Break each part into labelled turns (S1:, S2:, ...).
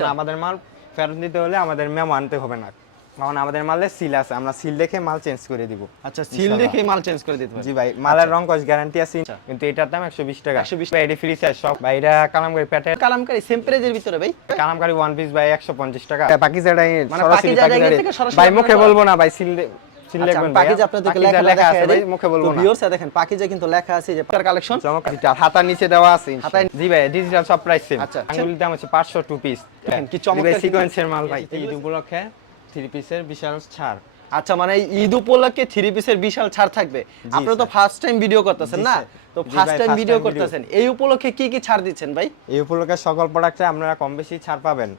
S1: আচ্ছা। আমাদের মাল ফেরত দিতে হলে আমাদের মেমো আনতে হবে না। কারণ আমাদের মালে সিল আছে আমরা সিল দেখে মাল চেঞ্জ করে দিব।
S2: আচ্ছা সিল দেখে মাল চেঞ্জ করে দিতে
S1: জি ভাই মালের রং কস গ্যারান্টি আছে
S2: আচ্ছা।
S1: কিন্তু এটার দাম একশো বিশ টাকা।
S2: 120
S1: ভাই এটা ফ্রি সাইজ সব ভাই এটা কালামকারি প্যাটার্ন
S2: কালামকারি সেম প্রাইজের ভিতরে ভাই।
S1: কালামকারি ওয়ান পিস ভাই একশো পঞ্চাশ টাকা। পাকিজাটা
S2: মানে
S1: সরাসরি
S2: পাকিজা থেকে সরাসরি
S1: ভাই মুখে বলব না ভাই সিল
S2: আচ্ছা পাকিজা আপনাদেরকে লেখা
S1: লেখা আছে ভাই মুখে বলব না।
S2: ভিউয়ার্স দেখেন পাকিজা কিন্তু লেখা আছে যে কালেকশন
S1: চমৎকার। হাতার নিচে দেওয়া আছে
S2: হাতায়-
S1: জি ভাই ডিজিটাল সব প্রাইস সেম
S2: আচ্ছা।
S1: আঙ্গুলির দাম হচ্ছে 500 পিস
S2: দেখেন, কি চমৎকার
S1: সিকোয়েন্সের মাল ভাই। ঈদ উপলক্ষে থ্রি পিসের বিশাল ছাড়।
S2: আচ্ছা মানে ঈদ উপলক্ষে থ্রি পিসের বিশাল ছাড় থাকবে। আপনারা তো ফার্স্ট টাইম ভিডিও করতেছেন না? তো ফার্স্ট টাইম ভিডিও করতেছেন। এই উপলক্ষে কি কি ছাড় দিচ্ছেন ভাই?
S1: এই উপলক্ষে সকল প্রোডাক্টে আপনারা কম বেশি ছাড় পাবেন।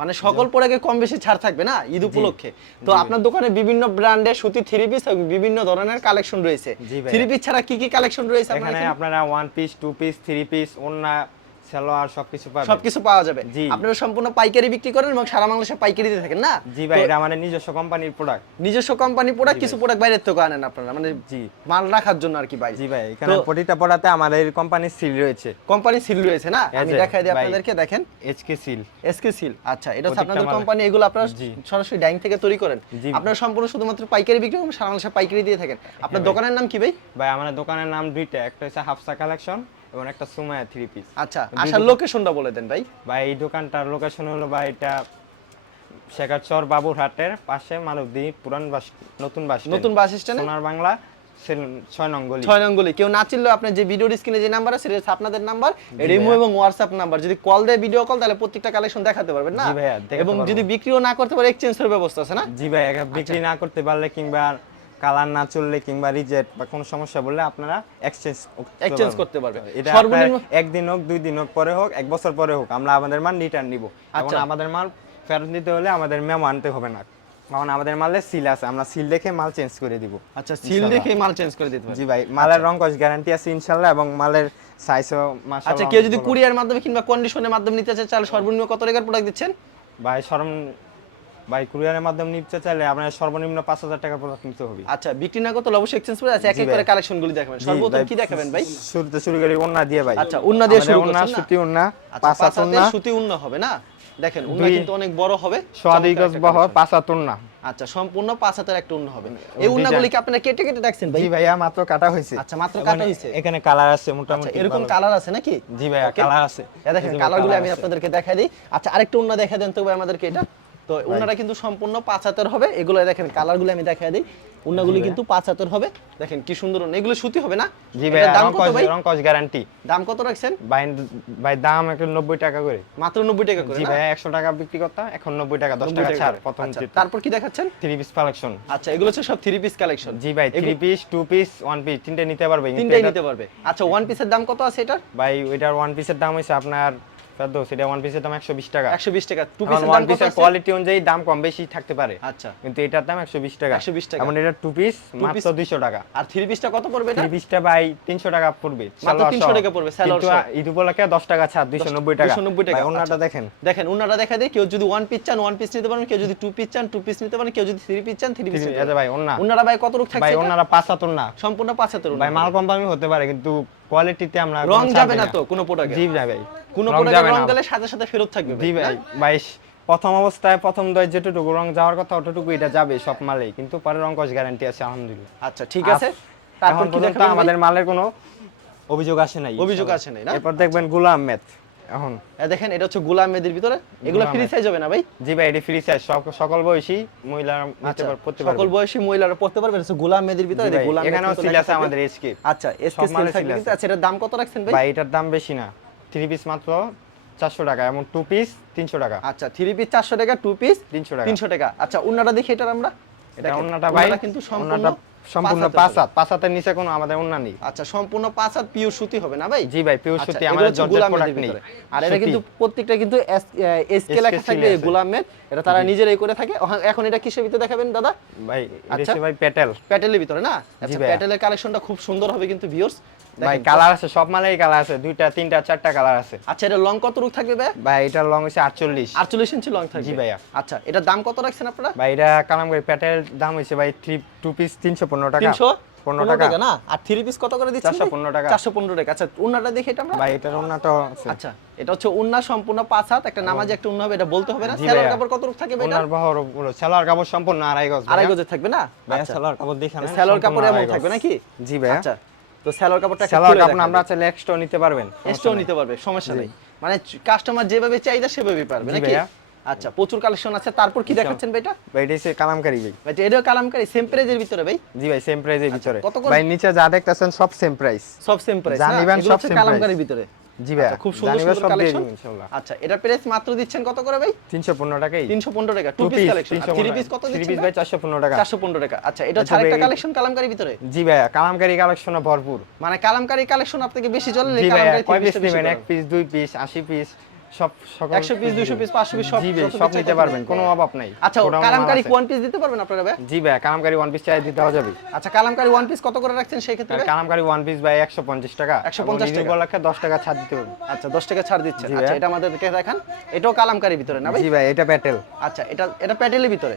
S2: মানে সকল প্রোডাক্টে কম বেশি ছাড় থাকবে না ঈদ উপলক্ষে। তো আপনার দোকানে বিভিন্ন ব্র্যান্ডের সুতি থ্রি পিস এবং বিভিন্ন ধরনের কালেকশন রয়েছে। থ্রি পিস ছাড়া কি কি কালেকশন রয়েছে
S1: এখানে? আপনারা one piece two piece three piece ওন্না সালোয়ার সবকিছু পাবেন।
S2: সবকিছু পাওয়া যাবে। আপনারা সম্পূর্ণ পাইকারি বিক্রি করেন এবং সারা বাংলাদেশে পাইকারি দিয়ে থাকেন না?
S1: জি ভাই এটা আমাদের নিজস্ব কোম্পানির প্রোডাক্ট
S2: নিজস্ব কোম্পানি প্রোডাক্ট কিছু প্রোডাক্ট বাইরের থেকে আনেন আপনারা মানে
S1: জি।
S2: মাল রাখার জন্য আর কি ভাই।
S1: জি ভাই এখানে প্রতিটা প্রোডাক্টে আমাদের কোম্পানির সিল রয়েছে।
S2: কোম্পানি সিল রয়েছে না? আমি দেখাই দিই আপনাদেরকে দেখেন।
S1: এইচকে সিল
S2: এসকে সিল আচ্ছা এটা হচ্ছে আপনাদের কোম্পানি এগুলো আপনারা সরাসরি ডাইং থেকে তৈরি করেন। আপনারা সম্পূর্ণ শুধুমাত্র পাইকারি বিক্রি করেন সারা বাংলাদেশে পাইকারি দিয়ে থাকেন। আপনার দোকানের নাম কি ভাই?
S1: ভাই আমাদের দোকানের নাম দুইটা একটা হচ্ছে হাফসা কালেকশন এবং একটা সুমায়া থ্রি পিস
S2: আচ্ছা আসার লোকেশনটা বলে দেন ভাই।
S1: ভাই এই দোকানটার লোকেশন হলো ভাই এটা শেখারচর বাবুরহাটের পাশে মানবদি পুরান বাস নতুন বাস
S2: নতুন বাস স্ট্যান্ডে?
S1: সোনার বাংলা ছয় নং গলি।
S2: ছয় কেউ না চিনলেও আপনার যে স্ক্রিনে যে নাম্বার আছে সেটা আপনাদের নাম্বার রিমু এবং হোয়াটসঅ্যাপ নাম্বার যদি কল দেয় ভিডিও কল তাহলে প্রত্যেকটা কালেকশন দেখাতে পারবেন না?
S1: ভাইয়া,
S2: এবং যদি বিক্রিও না করতে পারে এক্সচেঞ্জের ব্যবস্থা আছে না?
S1: জি ভাই বিক্রি
S2: আচ্ছা।
S1: না করতে পারলে কিংবা কালার না চললে কিংবা রিজেক্ট বা কোনো সমস্যা বললে আপনারা এক্সচেঞ্জ
S2: Exchange করতে পারবে।
S1: এটা
S2: সর্বনিম্ন-
S1: সর্বনিম্ন একদিন হোক দুই দিন হোক পরে হোক এক বছর পরে হোক আমরা আমাদের মাল রিটার্ন নিব। এবং
S2: আচ্ছা।
S1: আমাদের মাল ফেরত দিতে হলে আমাদের মেমো আনতে হবে না। কারণ আমাদের মালে সিল আছে আমরা সিল দেখে মাল চেঞ্জ করে দিব।
S2: আচ্ছা সিল দেখে মাল চেঞ্জ করে দিতে
S1: জি ভাই মালের রং কস গ্যারান্টি আছে ইনশাআল্লাহ এবং মালের সাইজও মাশাআল্লাহ
S2: আচ্ছা কেউ যদি কুরিয়ার মাধ্যমে কিংবা কন্ডিশনের মাধ্যমে নিতে চায় তাহলে সর্বনিম্ন কত টাকার প্রোডাক্ট দিচ্ছেন?
S1: ভাই সরম ভাই কুরিয়ারের মাধ্যমে নিতে চাইলে আপনার সর্বনিম্ন পাঁচ হাজার টাকা প্রোডাক্ট নিতে হবে।
S2: আচ্ছা বিক্রি না করতে অবশ্যই এক্সচেঞ্জ করে আছে এক এক করে দেখাবেন। সর্বপ্রথম কি দেখাবেন ভাই?
S1: শুরুতে শুরু করি ওন্না দিয়ে ভাই।
S2: আচ্ছা, দিয়ে শুরু
S1: ওন্না সুতি ওন্না
S2: আচ্ছা
S1: পাঁচ হাত ওন্না
S2: সুতি উন্ন হবে না? দেখেন উন্ন কিন্তু অনেক বড় হবে
S1: সোয়া দুই
S2: চমৎকার
S1: গজ
S2: একটা
S1: বহর
S2: collection।
S1: পাঁচ হাত ওন্না
S2: আচ্ছা সম্পূর্ণ পাঁচ হাতের একটা উন্ন হবে। এই উন্নাগুলি কি আপনারা কেটে কেটে দেখছেন ভাই?
S1: জি ভাইয়া মাত্র কাটা হয়েছে।
S2: আচ্ছা, মাত্র কাটা হয়েছে।
S1: এখানে কালার আছে
S2: আচ্ছা
S1: মোটামুটি
S2: এরকম কালার আছে নাকি?
S1: জি ভাইয়া কালার আছে।
S2: দেখেন কালারগুলো আমি। আপনাদেরকে দেখাই দিই। আচ্ছা আরেকটা উন্না দেখা দেন তো ভাই আমাদেরকে এটা? তো ওনারা কিন্তু সম্পূর্ণ পাঁচ হাতের হবে। এগুলো দেখেন কালারগুলো আমি দেখাই দিই।
S1: ভাই।
S2: কিন্তু পাঁচ হাতের হবে। দেখেন কি সুন্দর এগুলো সুতি হবে না?
S1: জি
S2: এটার
S1: ভাইয়া
S2: দাম কত ভাই?
S1: রং কস গ্যারান্টি
S2: দাম কত রাখছেন?
S1: ভাই ভাই দাম একটা নব্বই টাকা করে।
S2: মাত্র নব্বই টাকা করে
S1: জি? ভাইয়া একশো টাকা বিক্রি করতাম এখন নব্বই টাকা দশ টাকা
S2: টাকা
S1: ছাড় প্রথম
S2: আচ্ছা, তারপর কি দেখাচ্ছেন?
S1: থ্রি পিস কালেকশন
S2: আচ্ছা এগুলো হচ্ছে সব থ্রি পিস কালেকশন
S1: জি ভাই three piece two piece one piece তিনটে নিতে পারবে। এটা-
S2: নিতে পারবে। আচ্ছা ওয়ান পিসের দাম কত আছে এটার?
S1: ভাই ওইটার ওয়ান পিসের দাম হচ্ছে আপনার ওয়ান পিসের দাম একশো বিশ টাকা।
S2: একশো বিশ টাকা। টু
S1: এখন
S2: পিসের
S1: ওয়ান
S2: দাম কত
S1: পিসের
S2: আছে?
S1: কোয়ালিটি অনুযায়ী দাম কম বেশি থাকতে পারে।
S2: আচ্ছা।
S1: কিন্তু এটার দাম একশো বিশ টাকা।
S2: 120 টাকা।
S1: এমন এটা টু পিস মাত্র
S2: piece-
S1: দুইশো টাকা।
S2: আর থ্রি পিসটা কত পড়বে এটা?
S1: থ্রি পিসটা ভাই তিনশো টাকা পড়বে।
S2: মাত্র
S1: সালোয়ার
S2: 300 টাকা পড়বে,
S1: কিন্তু ঈদ উপলক্ষে দশ টাকা ছাড় দুইশো নব্বই টাকা।
S2: 290 টাকা,
S1: ওনাটা
S2: আচ্ছা।
S1: দেখেন।
S2: দেখেন দেখা কেউ যদি ওয়ান পিস চান ওয়ান পিস নিতে পারেন। কেউ যদি টু পিস চান টু পিস নিতে পারেন। কেউ যদি থ্রি পিস চান থ্রি পিস নিতে
S1: যে ভাই ওন্না
S2: উন্নাটা ভাই কত রূপ থাকছে
S1: ভাই? ওনারা পাঁচ হাত না
S2: সম্পূর্ণ পাঁচ হাতের উন্না
S1: ভাই মাল কোম্পানি হতে পারে কিন্তু কোয়ালিটিতে আমরা
S2: রং যাবে না তো কোনো প্রোডাক্ট
S1: জি ভাই।
S2: কোনো
S1: রং
S2: রং গেলে সাথে সাথে ফেরত থাকবে
S1: জি ভাই ভাই প্রথম অবস্থায় প্রথম দয় যেটুকু রং যাওয়ার কথা ওটুকু এটা যাবে সব মালেই কিন্তু পরে রং গ্যারান্টি আছে আলহামদুলিল্লাহ।
S2: আচ্ছা ঠিক আছে। তারপর
S1: পর্যন্ত আমাদের মালের কোনো অভিযোগ আসে নাই
S2: অভিযোগ আসে নাই না?
S1: এরপর দেখবেন গুলাম মেথ এখন।
S2: দেখেন এটা হচ্ছে গোলাম মেদির ভিতরে। এগুলো ফ্রি সাইজ হবে না ভাই?
S1: জি ভাই এটি ফ্রি সাইজ সকল বয়সী মহিলারা নিতে
S2: আচ্ছা
S1: পার- পড়তে
S2: সকল বয়সী মহিলারা পড়তে পারবে এটা গোলাম মেদির ভিতরে গোলাম
S1: এখানেও সিল আছে আমাদের এসকে
S2: আচ্ছা এসকে সিল
S1: আছে।
S2: আচ্ছা এটার দাম কত রাখছেন ভাই?
S1: ভাই এটার দাম বেশি না। থ্রি পিস মাত্র চারশো টাকা এবং টু পিস তিনশো টাকা।
S2: আচ্ছা থ্রি পিস চারশো টাকা টু পিস
S1: 300 টাকা।
S2: তিনশো টাকা। আচ্ছা উন্নাটা দেখি এটার আমরা?
S1: এটা ভাই
S2: কিন্তু সম্পূর্ণ
S1: সম্পূর্ণ
S2: হাতের
S1: পাঁচ হাত। পাঁচ হাতের নিচে কোনো আমাদের ওন্না নেই।
S2: আচ্ছা সম্পূর্ণ পাঁচ হাত পিওর সুতি হবে না ভাই?
S1: জি ভাই পিওর
S2: আচ্ছা,
S1: সুতি আমাদের জর্জেট প্রোডাক্ট নেই।
S2: আর এটা কিন্তু প্রত্যেকটা কিন্তু এসকে লেখা
S1: আছে।
S2: গোলামের। এটা তারা নিজেরাই করে থাকে। এখন এটা কিসের ভিতরে দেখাবেন দাদা?
S1: ভাই
S2: আচ্ছা।
S1: ভাই পেটেল
S2: প্যাটেলের ভিতরে না? আচ্ছা। প্যাটেলের কালেকশনটা খুব সুন্দর হবে কিন্তু ভিউয়ার্স
S1: ভাই কালার আছে সব মালেই কালার আছে দুইটা তিনটা চারটা কালার আছে।
S2: আচ্ছা এটা লং কত রূপ থাকবে ভাই
S1: ভাই এটার লং হচ্ছে আটচল্লিশ।
S2: আটচল্লিশ ইঞ্চি লং থাকবে।
S1: জি ভাইয়া।
S2: আচ্ছা এটার দাম কত রাখছেন আপনারা?
S1: ভাই এটা কালামকারি প্যাটের দাম হচ্ছে ভাই থ্রি টু পিস তিনশো পনেরো টাকা।
S2: 300?
S1: পনেরো
S2: পনেরো
S1: টাকা।
S2: না? আর থ্রি পিস কত করে দিচ্ছেন?
S1: 415 টাকা।
S2: চারশো পনেরো টাকা। আচ্ছা উন্নাটা দেখি এটা আমরা?
S1: ভাই এটার আছে।
S2: আচ্ছা এটা হচ্ছে উন্না সম্পূর্ণ পাঁচ হাত একটা নামাজে একটা উন্না হবে এটা বলতে হবে না।
S1: জি
S2: কাপড় কত থাকে ভাই
S1: ওনার বহর পুরো সেলার কাপড় সম্পূর্ণ আড়াই গজ
S2: আড়াই গজের থাকবে না? আচ্ছা।
S1: সেলার কাপড় দেখে নেন,
S2: সেলোর কাপড় এমন থাকবে নাকি?
S1: জি ভাইয়া।
S2: আচ্ছা। তো সেলোর কাপড়টা
S1: সেলার কাপড় আমরা চাইলে এক্সট্রা নিতে পারবেন।
S2: এক্সট্রাও নিতে পারবে সমস্যা নেই। মানে কাস্টমার যেভাবে চাহিদা সেভাবেই পারবে নাকি? আচ্ছা প্রচুর কালেকশন আছে। তারপর কি দেখাচ্ছেন ভাই এটা
S1: ভাই এটা হচ্ছে কালামকারি ভাই।
S2: ভাই এটাও কালামকারি সেম প্রাইজের ভিতরে ভাই?
S1: জি ভাই সেম প্রাইজের ভিতরে।
S2: কত করে?
S1: ভাই নিচে যা দেখতেছেন সব সেম প্রাইস
S2: সব সেম প্রাইস
S1: জানিবেন সব সেম
S2: কালামকারীর। ভিতরে।
S1: জি ভাই
S2: আচ্ছা, খুব সুন্দর সুন্দর কালেকশন
S1: ইনশাআল্লাহ।
S2: আচ্ছা এটা প্রাইস মাত্র দিচ্ছেন কত করে ভাই?
S1: 315 টাকাই।
S2: 315 টাকা two piece collection three piece কত
S1: থ্রি পিস ভাই? 415 টাকা।
S2: 415 টাকা। আচ্ছা এটা ছাড়া একটা কালেকশন কালামকারি ভিতরে?
S1: জি ভাই কালামকারি কালেকশন ভরপুর।
S2: মানে কালামকারী কালেকশন আপনাকে বেশি চলে
S1: কয় পিস নেবেন? এক পিস দুই পিস 80 পিস সব সকল
S2: 100 পিস 200 পিস 500 পিস সব
S1: সব নিতে পারবেন। কোনো অভাব নাই।
S2: আচ্ছা কালামকারী
S1: আছে।
S2: পিস দিতে পারবেন আপনারা ভাই?
S1: জি ভাই কালামকারি ওয়ান পিস চাই দিতে যাবে
S2: আচ্ছা কালামকারী ওয়ান পিস কত করে রাখছেন সেই ক্ষেত্রে?
S1: কালামকারি ওয়ান পিস ভাই 150 টাকা।
S2: 150 টাকা।
S1: উপলক্ষে 10 টাকা ছাড় দিতে হবে।
S2: আচ্ছা 10 টাকা ছাড় দিচ্ছেন। আচ্ছা এটা আমাদেরকে দেখান। এটাও কালামকারীর ভিতরে না ভাই?
S1: জি ভাই এটা প্যাটেল।
S2: আচ্ছা এটা এটা প্যাটেলের ভিতরে?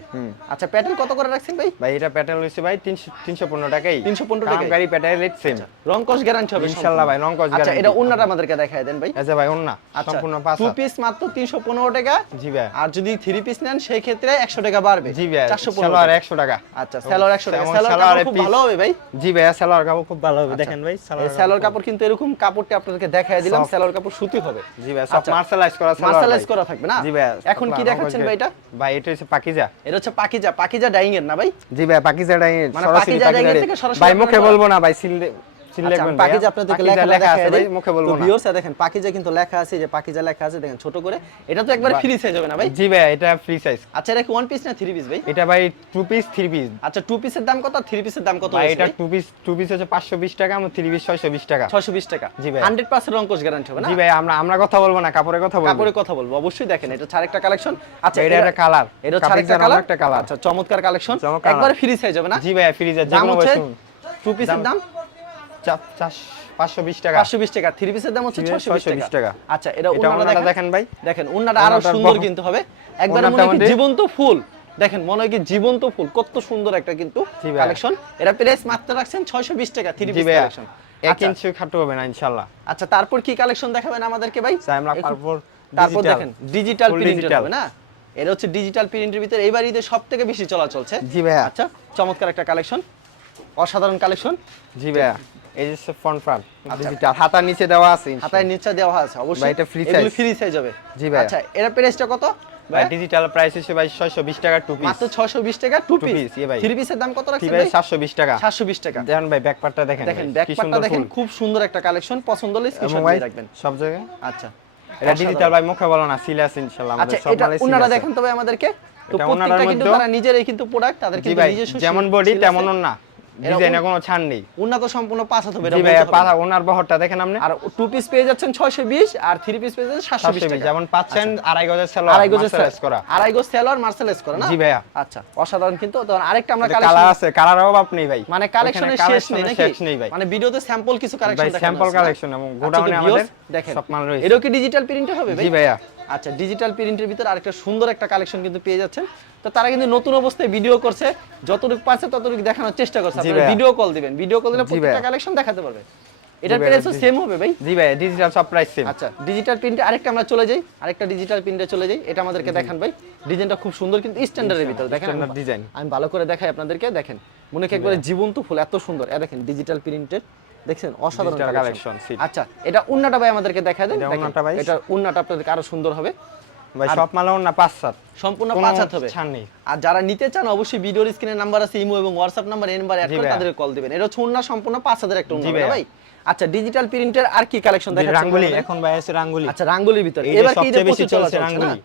S2: আচ্ছা প্যাটেল কত করে রাখছেন ভাই?
S1: ভাই এটা প্যাটেল হইছে ভাই 300 315 টাকাই।
S2: 315 টাকাই।
S1: কালামকারি প্যাটেল রেট সেম
S2: রং কস গ্যারান্টি হবে
S1: ইনশাআল্লাহ ভাই, রং কস
S2: আচ্ছা এটা ওন্নাটা আমাদেরকে দেখায় দেন ভাই।
S1: আচ্ছা ভাই ওন্না
S2: আচ্ছা।
S1: সম্পূর্ণ পাঁচ
S2: টু পিস মাত্র 315 টাকা।
S1: জি ভাই।
S2: আর যদি থ্রি পিস নেন সেই ক্ষেত্রে 100 টাকা বাড়বে।
S1: জি ভাই
S2: 415
S1: সালোয়ার 100 টাকা।
S2: আচ্ছা সেলর 100 টাকা। সেলর কাপড় খুব ভালো হবে ভাই?
S1: জি ভাই সালোয়ার কাপড় খুব ভালো হবে। দেখেন ভাই
S2: সেলর কাপড় কিন্তু এরকম কাপড়টা আপনাদেরকে দেখায় দিলাম। সেলর কাপড় সুতি হবে।
S1: জি ভাই সব
S2: আচ্ছা।
S1: মার্শালাইজ করা সালোয়ার
S2: মার্শালাইজ করা থাকবে না?
S1: জি ভাই
S2: এখন কি দেখাচ্ছেন ভাই এটা?
S1: ভাই এটা হচ্ছে পাকিজা।
S2: এটা হচ্ছে পাকিজা। পাকিজা ডাইং এর না ভাই?
S1: জি ভাই পাকিজাটাই
S2: মানে
S1: সরাসরি
S2: পাকিজা
S1: পাকিজা
S2: ডাইংয়ের
S1: রে।
S2: থেকে সরাসরি
S1: ভাই মুখে বলব না ভাই সিল
S2: আচ্ছা, পাকিজা আপনাদেরকে লেখা
S1: লেখা আছে ভাই মুখে বলব না।
S2: ভিউয়ার্স দেখেন পাকিজা কিন্তু লেখা আছে যে পাকিজা লেখা আছে দেখেন ছোট করে এটা তো একবার ফ্রি সাইজ হবে না ভাই?
S1: জি ভাই এটা ফ্রি সাইজ
S2: আচ্ছা এটা কি ওয়ান পিস না থ্রি পিস ভাই?
S1: এটা ভাই টু পিস থ্রি পিস
S2: আচ্ছা টু পিসের দাম কত? থ্রি পিসের দাম কত
S1: ভাই এটা টু পিস টু পিস হচ্ছে 520 টাকা আর থ্রি পিস 620 টাকা।
S2: 620 টাকা।
S1: জি ভাই।
S2: 100% রংকশ গ্যারান্টি হবে না?
S1: জি ভাই আমরা আমরা কথা বলব না কাপড়ের কথা বলব।
S2: কাপড়ের কথা বলব অবশ্যই দেখেন এটা ছাড় একটা কালেকশন আচ্ছা
S1: এটা একটা কালার
S2: এটা ছাড় একটা কালার
S1: একটা কালার
S2: আচ্ছা চমৎকার কালেকশন একবারে ফ্রি সাইজ হবে না?
S1: জি ভাই ফ্রি যে
S2: দাম
S1: কোনো
S2: হচ্ছে টু পিসের দাম
S1: চা- চার- 520 টাকা।
S2: 520 টাকা। থ্রি পিসের দাম হচ্ছে 620 টাকা।
S1: টাকা।
S2: আচ্ছা এটা
S1: এটা
S2: ওনাটা
S1: ওনাটা
S2: দেখেন।
S1: দেখেন ভাই।
S2: দেখেন ওনাটা
S1: আরও
S2: সুন্দর কিন্তু হবে। একবারে মনে হয় জীবন্ত ফুল। দেখেন মনে হয় কি জীবন্ত ফুল। কত সুন্দর একটা কিন্তু কালেকশন এটা প্রাইস মাত্র রাখছেন 620 টাকা থ্রি পিস কালেকশন
S1: এক ইঞ্চি খাটো হবে না ইনশাআল্লাহ।
S2: আচ্ছা তারপর কি কালেকশন দেখাবেন আমাদেরকে ভাই?
S1: আমরা তারপর
S2: তারপর দেখেন ডিজিটাল হবে না? এটা হচ্ছে ডিজিটাল প্রিন্টের ভিতরে এইবার ঈদের সব থেকে বেশি চলা চলছে
S1: জি
S2: আচ্ছা চমৎকার একটা কালেকশন অসাধারণ কালেকশন
S1: জি ভাইয়া। এই যে ফ্রন্ট ফ্রন্ট
S2: আচ্ছা।
S1: ডিজিটাল হাতার নিচে দেওয়া আছে
S2: হাতায় নিচে দেওয়া আছে অবশ্যই।
S1: এটা
S2: এগুলো
S1: size।
S2: ফ্রি সাইজ হবে।
S1: জি ভাই।
S2: আচ্ছা এর প্রাইসটা কত?
S1: ভাই ডিজিটাল প্রাইস ভাই 620 টাকা টু পিস
S2: মাত্র 620 টাকা টু পিস
S1: ইয়ে ভাই।
S2: থ্রি পিসের দাম কত রাখছেন
S1: ভাই?
S2: ভাই
S1: 720 টাকা।
S2: 720 টাকা।
S1: দেখেন ভাই ব্যাক পার্টটা দেখেন
S2: দেখেন
S1: ভাই,
S2: ব্যাক
S1: কি
S2: পার্টটা
S1: সুন্দর
S2: দেখেন খুব সুন্দর একটা কালেকশন পছন্দ হলে স্ক্রিনশট দিয়ে রাখবেন।
S1: সব জায়গায়?
S2: আচ্ছা।
S1: এটা ডিজিটাল ভাই মুখে বলো না সিল আছে ইনশাআল্লাহ
S2: আচ্ছা
S1: আমাদের সব মালে
S2: ওনারা
S1: আছে।
S2: দেখেন তবে আমাদেরকে? তো প্রত্যেকটা কিন্তু তারা নিজেরাই কিন্তু প্রোডাক্ট তাদের কিন্তু নিজস্ব
S1: যেমন বডি তেমন না ডিজাইনে কোনো ছাড় নেই।
S2: উন্নত সম্পূর্ণ পাঁচ হাত হবে
S1: জি ভাই। পাতা ওনার বহরটা দেখেন আপনি।
S2: আর টু পিস পেয়ে যাচ্ছেন 620 আর থ্রি পিস পেয়ে যাচ্ছেন 720
S1: 720
S2: টাকা।
S1: যেমন পাচ্ছেন আড়াই গজের সেল
S2: আড়াই গজের
S1: মার্সেলাইজ করা।
S2: আড়াই গজ সেলর মার্সেলাইজ করা না?
S1: জি ভাইয়া।
S2: আচ্ছা অসাধারণ কিন্তু। তো আরেকটা আমরা
S1: কালার আছে কালার অভাব নেই ভাই।
S2: মানে কালেকশনের শেষ নেই নাকি?
S1: শেষ নেই ভাই।
S2: মানে ভিডিওতে স্যাম্পল কিছু কালেকশন দেখানো
S1: স্যাম্পল কালেকশন এবং
S2: আচ্ছা,
S1: গোডাউনে আমাদের
S2: দেখেন।
S1: সব মাল রয়েছে।
S2: এটাও কি ডিজিটাল প্রিন্টে হবে ভাই?
S1: জি ভাইয়া।
S2: আচ্ছা ডিজিটাল প্রিন্টের ভিতরে আরেকটা সুন্দর একটা কালেকশন কিন্তু পেয়ে যাচ্ছেন। তো তারা কিন্তু নতুন অবস্থায় ভিডিও করছে যতটুকু পারছে ততটুকু দেখানোর চেষ্টা করছে। আপনারা ভিডিও কল দিবেন। ভিডিও কল দিলে প্রত্যেকটা কালেকশন দেখাতে পারবে। এটার প্রাইসও। সেম হবে ভাই।
S1: জি ভাই ডিজিটাল সব প্রাইস সেম
S2: আচ্ছা ডিজিটাল প্রিন্টে আরেকটা আমরা চলে যাই। আরেকটা ডিজিটাল প্রিন্টে চলে যাই। এটা আমাদেরকে দেখান ভাই। ডিজাইনটা খুব সুন্দর কিন্তু স্ট্যান্ডার্ডের ভিতরে। দেখেন আমি- আমি ভালো করে দেখাই আপনাদেরকে। দেখেন মনে কি একবারে জীবন্ত ফুল এত সুন্দর। এ দেখেন ডিজিটাল প্রিন্টের দেখছেন? অসাধারণ কালেকশন আচ্ছা এটা উন্নাটা ভাই আমাদেরকে দেখা দেন
S1: উন্নাটা ভাই।
S2: এটা উন্নাটা আরও সুন্দর হবে।
S1: ভাই সব মাল না পাঁচ সাত।
S2: সম্পূর্ণ পাঁচ হাত হবে? আর যারা নিতে চান অবশ্যই ভিডিওর স্ক্রিনের নাম্বার আছে ইমো এবং হোয়াটসঅ্যাপ নাম্বার এই নাম্বার অ্যাড করে তাদের কল দিবেন। এটা হচ্ছে উন্না সম্পূর্ণ পাঁচ হাজার একটা উন্না। ভাই? আচ্ছা ডিজিটাল প্রিন্টের আর কি কালেকশন দেখাচ্ছেন
S1: রাঙ্গুলি এখন ভাই আছে রাঙ্গুলি।
S2: আচ্ছা রাঙ্গুলির ভিতরে। এবার কি
S1: বেশি চলছে রাঙ্গুলি।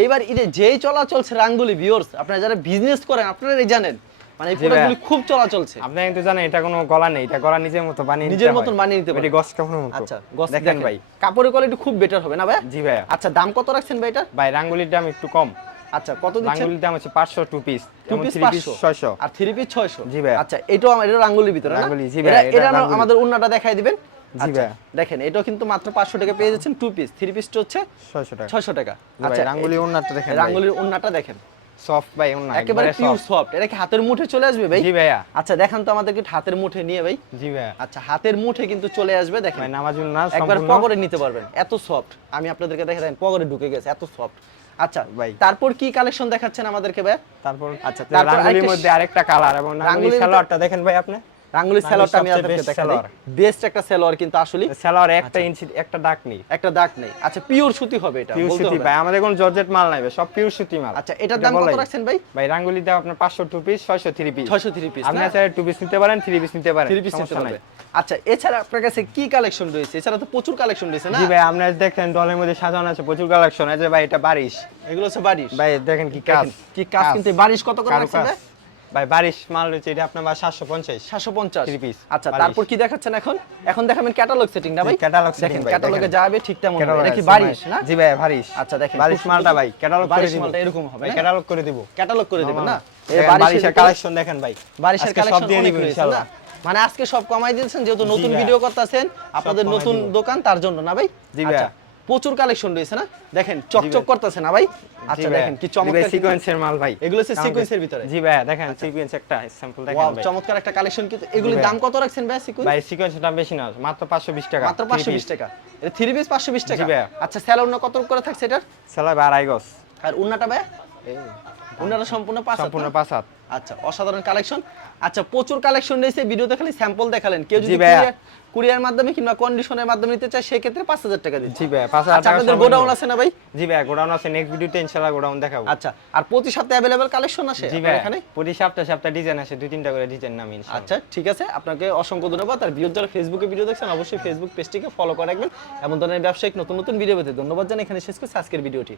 S2: এইবার ঈদে যেই চলা চলছে রাঙ্গুলি ভিউয়ার্স আপনারা যারা বিজনেস করেন আপনারাই জানেন মানে এই প্রোডাক্টগুলি খুব চলা চলছে
S1: আপনি কিন্তু জানেন এটা কোনো গলা নেই এটা গলা নিজের মতো বানিয়ে
S2: নিজের মতন বানিয়ে নিতে
S1: এটি
S2: পারবেন।
S1: গস কাপড়ের মতো।
S2: আচ্ছা গস
S1: দেখেন ভাই।
S2: কাপড়ের কোয়ালিটি খুব বেটার হবে না ভাই
S1: জি ভাইয়া।
S2: আচ্ছা দাম কত রাখছেন ভাই এটা?
S1: ভাই রাঙ্গুলির দাম একটু কম।
S2: আচ্ছা কত দিচ্ছেন?
S1: রাঙ্গুলির দাম হচ্ছে পাঁচশো two piece
S2: two piece
S1: three piece
S2: 500
S1: ছয়শো।
S2: আর থ্রি পিস 600
S1: জি ভাইয়া।
S2: আচ্ছা এটাও এটা রাঙ্গুলির ভিতরে না?
S1: রাঙ্গুলি, জি ভাইয়া,
S2: এটা-। আমাদের উন্নাটা দেখাই দিবেন?
S1: জি
S2: আচ্ছা, দেখেন এটাও কিন্তু মাত্র 500 টাকা পেয়ে যাচ্ছেন টু পিস থ্রি পিসটা হচ্ছে
S1: ছয়শো টাকা।
S2: 600 টাকা।
S1: জি ভাই, রাঙ্গুলি ওড়নাটা দেখেন ভাই।
S2: রাঙ্গুলির উন্নাটা দেখেন।
S1: সফট ভাই না
S2: একেবারে পিওর সফট এটা কি হাতের মুঠে চলে আসবে ভাই?
S1: জি ভাইয়া।
S2: আচ্ছা দেখান তো আমাদেরকে হাতের মুঠে নিয়ে ভাই।
S1: জি ভাইয়া।
S2: আচ্ছা হাতের মুঠে কিন্তু চলে আসবে দেখেন।
S1: ভাই নামাজুল না
S2: একবার পকেটে নিতে পারবেন। এত সফট আমি আপনাদেরকে দেখে দেন পকেটে ঢুকে গেছে এত সফট আচ্ছা
S1: ভাই।
S2: তারপর কি কালেকশন দেখাচ্ছেন আমাদেরকে ভাই?
S1: তারপর
S2: আচ্ছা,
S1: রাঙ্গুলির মধ্যে আরেকটা কালার এবং রাঙ্গুলি সালোয়ারটা দেখেন ভাই আপনি।
S2: রাঙ্গুলি সেলোয়ারটা আমি আপনাদেরকে
S1: best
S2: বেস্ট একটা সেলোয়ার কিন্তু আসলে
S1: সালোয়ার একটা
S2: আচ্ছা।
S1: ইঞ্চি একটা দাগ নেই।
S2: একটা দাগ নেই। আচ্ছা পিওর সুতি হবে এটা
S1: পিওর সুতি ভাই আমাদের কোনো জর্জেট মাল নাই সব পিওর সুতি মাল।
S2: আচ্ছা এটার দাম কত রাখছেন ভাই?
S1: ভাই রাঙ্গুলি দাও আপনার পাঁচশো টু পিস ছয়শো থ্রি পিস
S2: 603 piece,
S1: আপনি চাইলে টু পিস নিতে পারেন থ্রি পিস নিতে পারেন
S2: থ্রি পিস নিতে। হবে। আচ্ছা এছাড়া আপনার কাছে কি কালেকশন রয়েছে? এছাড়া তো প্রচুর কালেকশন রয়েছে না?
S1: জি ভাই আপনার দেখেন ডলের মধ্যে সাজানো আছে প্রচুর কালেকশন আছে ভাই এটা বারিশ।
S2: এগুলো হচ্ছে বারিশ।
S1: ভাই দেখেন কি কাজ।
S2: কি কাজ কিন্তু বারিশ কত করে রাখছেন ভাই?
S1: ভাই বারিশ মাল রয়েছে এটা আপনার বা সাতশো পঞ্চাশ।
S2: সাতশো পঞ্চাশ?
S1: Piece,
S2: আচ্ছা তারপর কি দেখাচ্ছেন এখন? এখন দেখাবেন ক্যাটালগ সেটিং না ভাই? দেখেন ক্যাটালগে যাবে ঠিক তেমন হবে।
S1: Catalog
S2: এটা কি বারিশ না?
S1: জি ভাই বারিশ।
S2: আচ্ছা দেখেন
S1: বারিশ মালটা ভাই ক্যাটালগ
S2: বারিশ মালটা এরকম হবে
S1: ক্যাটালগ করে দিব।
S2: ক্যাটালগ করে দেবেন না? বারিশের
S1: কালেকশন দেখেন ভাই।
S2: বারিশের কালেকশন
S1: দিয়ে
S2: অনেক রয়েছে
S1: ইনশাআল্লাহ
S2: না? মানে আজকে সব কমাই দিয়েছেন যেহেতু নতুন ভিডিও করতেছেন আপনাদের নতুন দোকান তার জন্য না ভাই?
S1: জি ভাই।
S2: আচ্ছা, প্রচুর কালেকশন রয়েছে না? দেখেন চকচক করতেছে না ভাই? আচ্ছা দেখেন কি চমৎকার
S1: সিকোয়েন্সের মাল ভাই।
S2: এগুলো হচ্ছে
S1: কি-
S2: ভিতরে?
S1: জি ভাই দেখেন সিকোয়েন্স একটা স্যাম্পল দেখেন ভাই।
S2: চমৎকার একটা কালেকশন কিন্তু। এগুলির। দাম কত রাখছেন ভাই সিকুয়েন্স
S1: ভাই সিকোয়েন্সটা বেশি না মাত্র 520 টাকা
S2: মাত্র পাঁচশো বিশ টাকা। এটা থ্রি পিস পাঁচশো বিশ টাকা?
S1: জি ভাই।
S2: আচ্ছা স্যালো উন্না কত করে থাকছে এটার?
S1: সেলাই ভাই আড়াই গজ।
S2: আর উন্নাটা ভাই? উন্নাটা সম্পূর্ণ পাঁচ
S1: সম্পূর্ণ পাঁচ হাত।
S2: আচ্ছা অসাধারণ কালেকশন আচ্ছা প্রচুর কালেকশন রয়েছে ভিডিওতে খালি স্যাম্পল দেখালেন। কেউ যদি। কুরিয়ার মাধ্যমে কিংবা কন্ডিশনের মাধ্যমে নিতে চায় সেক্ষেত্রে পাঁচ হাজার টাকা দিচ্ছি।
S1: জি ভাই পাঁচ হাজার
S2: আচ্ছা
S1: টাকা
S2: আপনাদের গোডাউন আছে না ভাই?
S1: জি ভাই গোডাউন আছে। নেক্সট ভিডিওতে ইনশাআল্লাহ গোডাউন দেখাবো।
S2: আচ্ছা আর প্রতি সপ্তাহে অ্যাভেলেবেল কালেকশন আসে
S1: জি ভাই
S2: এখানে?
S1: প্রতি সপ্তাহে সপ্তাহে ডিজাইন আছে দুই তিনটা করে ডিজাইন নামি ইনশাআল্লাহ।
S2: আচ্ছা ঠিক আছে। আপনাকে অসংখ্য ধন্যবাদ। আর ভিডিও যারা ফেসবুকে ভিডিও দেখছেন অবশ্যই ফেসবুক পেজটিকে ফলো করে রাখবেন। এমন ধরনের ব্যবসায়িক নতুন নতুন ভিডিও পেতে ধন্যবাদ জানাই। এখানে শেষ করছি আজকের ভিডিওটি